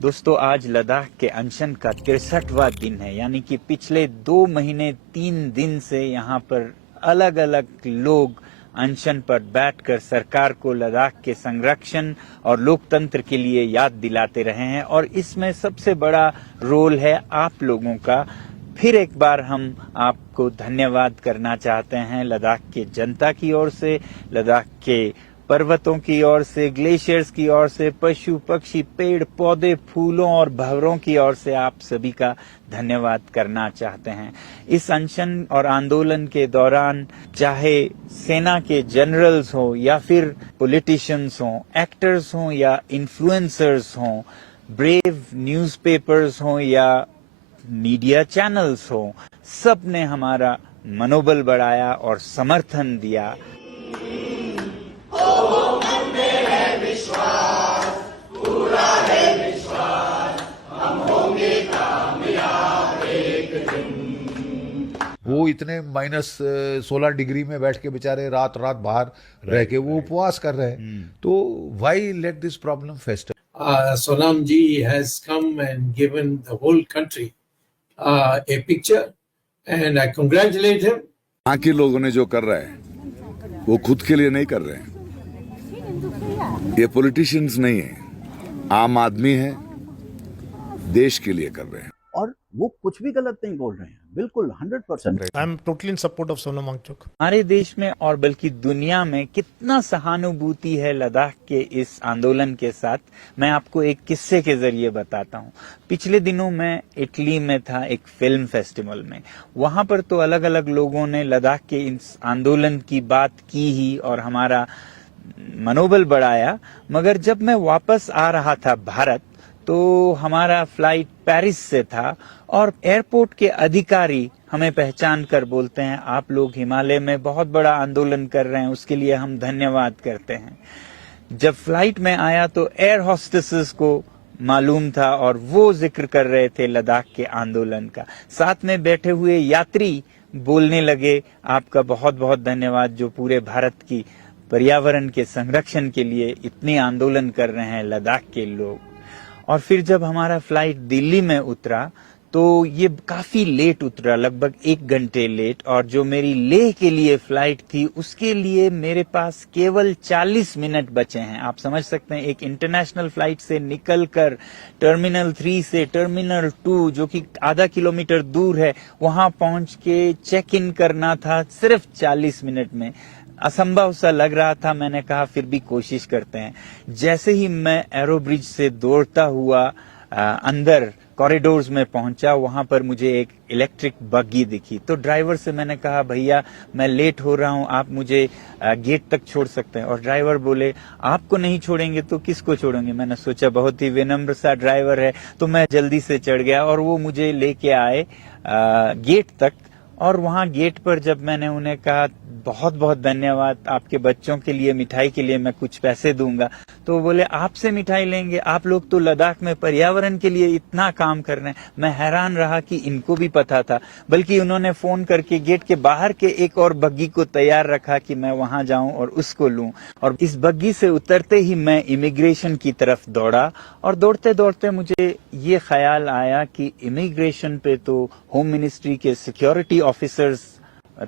दोस्तों, आज लद्दाख के अनशन का 63वां दिन है, यानी कि पिछले 2 महीने 3 दिन से यहाँ पर अलग अलग लोग अनशन पर बैठकर सरकार को लद्दाख के संरक्षण और लोकतंत्र के लिए याद दिलाते रहे हैं। और इसमें सबसे बड़ा रोल है आप लोगों का। फिर एक बार हम आपको धन्यवाद करना चाहते हैं लद्दाख के जनता की ओर से, लद्दाख के पर्वतों की ओर से, ग्लेशियर्स की ओर से, पशु पक्षी, पेड़ पौधे, फूलों और भंवरों की ओर से आप सभी का धन्यवाद करना चाहते हैं। इस अनशन और आंदोलन के दौरान चाहे सेना के जनरल्स हो या फिर पॉलिटिशियंस हो, एक्टर्स हो या इन्फ्लुएंसर्स हो, ब्रेव न्यूज़पेपर्स हो या मीडिया चैनल्स हो, सब ने हमारा मनोबल बढ़ाया और समर्थन दिया। वो इतने -16 डिग्री में बैठ के बेचारे रात रात बाहर रह के वो उपवास कर रहे हैं। तो why let this problem fester? Sonam ji has come and given the whole country a picture, and I congratulate him. यहाँ के लोगों ने जो कर रहा है वो खुद के लिए नहीं कर रहे हैं। ये पॉलिटिशियंस नहीं है, आम आदमी है, देश के लिए कर रहे हैं। और वो कुछ भी गलत नहीं बोल रहे हैं, बिल्कुल 100%। I am totally in support of Sonam Wangchuk. हमारे देश में और बल्कि दुनिया में कितना सहानुभूति है लद्दाख के इस आंदोलन के साथ, मैं आपको एक किस्से के जरिए बताता हूँ। पिछले दिनों मैं इटली में था एक फिल्म फेस्टिवल में। वहां पर तो अलग अलग लोगों ने लद्दाख के इस आंदोलन की बात की ही और हमारा मनोबल बढ़ाया, मगर जब मैं वापस आ रहा था भारत तो हमारा फ्लाइट पेरिस से था और एयरपोर्ट के अधिकारी हमें पहचान कर बोलते हैं, आप लोग हिमालय में बहुत बड़ा आंदोलन कर रहे हैं, उसके लिए हम धन्यवाद करते हैं। जब फ्लाइट में आया तो एयर होस्टेसेस को मालूम था और वो जिक्र कर रहे थे लद्दाख के आंदोलन का। साथ में बैठे हुए यात्री बोलने लगे, आपका बहुत बहुत धन्यवाद जो पूरे भारत की पर्यावरण के संरक्षण के लिए इतने आंदोलन कर रहे हैं लद्दाख के लोग। और फिर जब हमारा फ्लाइट दिल्ली में उतरा तो ये काफी लेट उतरा, लगभग 1 घंटे लेट। और जो मेरी लेह के लिए फ्लाइट थी उसके लिए मेरे पास केवल 40 मिनट बचे हैं। आप समझ सकते हैं, एक इंटरनेशनल फ्लाइट से निकलकर टर्मिनल 3 से टर्मिनल 2 जो कि आधा किलोमीटर दूर है, वहां पहुंच के चेक इन करना था सिर्फ 40 मिनट में। असंभव सा लग रहा था। मैंने कहा फिर भी कोशिश करते हैं। जैसे ही मैं एरो ब्रिज से दौड़ता हुआ अंदर कॉरिडोर्स में पहुंचा, वहां पर मुझे एक इलेक्ट्रिक बग्गी दिखी। तो ड्राइवर से मैंने कहा, भैया मैं लेट हो रहा हूं, आप मुझे गेट तक छोड़ सकते हैं? और ड्राइवर बोले, आपको नहीं छोड़ेंगे तो किसको छोड़ेंगे? मैंने सोचा बहुत ही विनम्र सा ड्राइवर है, तो मैं जल्दी से चढ़ गया और वो मुझे लेके आए गेट तक। और वहां गेट पर जब मैंने उन्हें कहा बहुत बहुत धन्यवाद, आपके बच्चों के लिए मिठाई के लिए मैं कुछ पैसे दूंगा, तो वो बोले आपसे मिठाई लेंगे? आप लोग तो लद्दाख में पर्यावरण के लिए इतना काम कर रहे हैं। मैं हैरान रहा कि इनको भी पता था, बल्कि उन्होंने फोन करके गेट के बाहर के एक और बग्गी को तैयार रखा कि मैं वहां जाऊं और उसको लूं। और इस बग्गी से उतरते ही मैं इमिग्रेशन की तरफ दौड़ा और दौड़ते दौड़ते मुझे ये ख्याल आया कि इमिग्रेशन पे तो होम मिनिस्ट्री के सिक्योरिटी ऑफिसर्स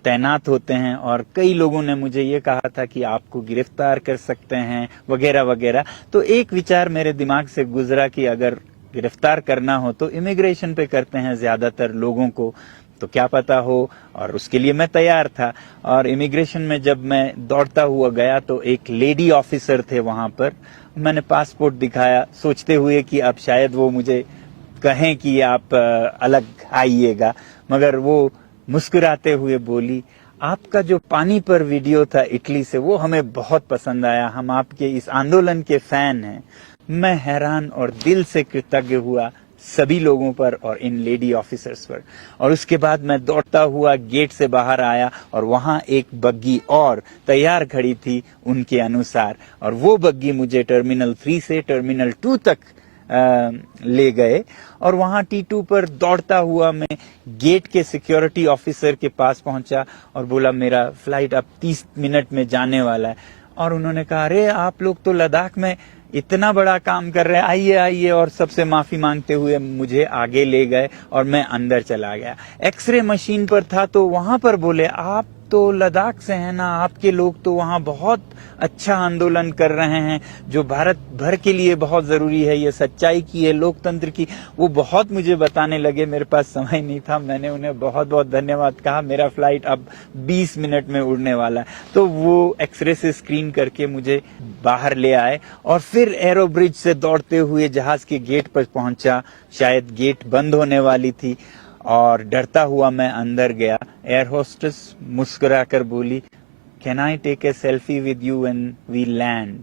तैनात होते हैं और कई लोगों ने मुझे ये कहा था कि आपको गिरफ्तार कर सकते हैं वगैरह वगैरह। तो एक विचार मेरे दिमाग से गुजरा कि अगर गिरफ्तार करना हो तो इमिग्रेशन पे करते हैं ज्यादातर लोगों को, तो क्या पता हो, और उसके लिए मैं तैयार था। और इमिग्रेशन में जब मैं दौड़ता हुआ गया तो एक लेडी ऑफिसर थे वहां पर। मैंने पासपोर्ट दिखाया सोचते हुए कि अब शायद वो मुझे कहें कि आप अलग आइएगा, मगर वो मुस्कुराते हुए बोली, आपका जो पानी पर वीडियो था इटली से वो हमें बहुत पसंद आया, हम आपके इस आंदोलन के फैन हैं। मैं हैरान और दिल से कृतज्ञ हुआ सभी लोगों पर और इन लेडी ऑफिसर्स पर। और उसके बाद मैं दौड़ता हुआ गेट से बाहर आया और वहां एक बग्गी और तैयार खड़ी थी उनके अनुसार, और वो बग्गी मुझे टर्मिनल 3 से टर्मिनल 2 तक ले गए। और वहां T2 पर दौड़ता हुआ मैं गेट के सिक्योरिटी ऑफिसर के पास पहुंचा और बोला मेरा फ्लाइट अब 30 मिनट में जाने वाला है। और उन्होंने कहा, अरे आप लोग तो लद्दाख में इतना बड़ा काम कर रहे हैं, आइए आइए, और सबसे माफी मांगते हुए मुझे आगे ले गए और मैं अंदर चला गया। एक्सरे मशीन पर था तो वहां पर बोले, आप तो लद्दाख से हैं ना, आपके लोग तो वहां बहुत अच्छा आंदोलन कर रहे हैं जो भारत भर के लिए बहुत जरूरी है, ये सच्चाई की है, लोकतंत्र की। वो बहुत मुझे बताने लगे, मेरे पास समय नहीं था, मैंने उन्हें बहुत बहुत धन्यवाद कहा। मेरा फ्लाइट अब 20 मिनट में उड़ने वाला है। तो वो एक्सरे से स्क्रीन करके मुझे बाहर ले आए और फिर एरो ब्रिज से दौड़ते हुए जहाज के गेट पर पहुंचा। शायद गेट बंद होने वाली थी और डरता हुआ मैं अंदर गया। एयर होस्टेस मुस्कुराकर बोली, can I take a selfie with you when we land.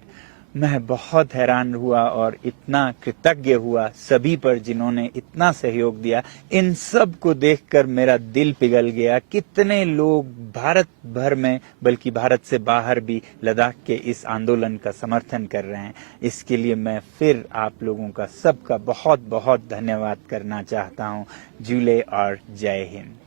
मैं बहुत हैरान हुआ और इतना कृतज्ञ हुआ सभी पर जिन्होंने इतना सहयोग दिया। इन सब को देखकर मेरा दिल पिघल गया। कितने लोग भारत भर में, बल्कि भारत से बाहर भी लद्दाख के इस आंदोलन का समर्थन कर रहे हैं। इसके लिए मैं फिर आप लोगों का सबका बहुत बहुत धन्यवाद करना चाहता हूँ। जूले और जय हिंद।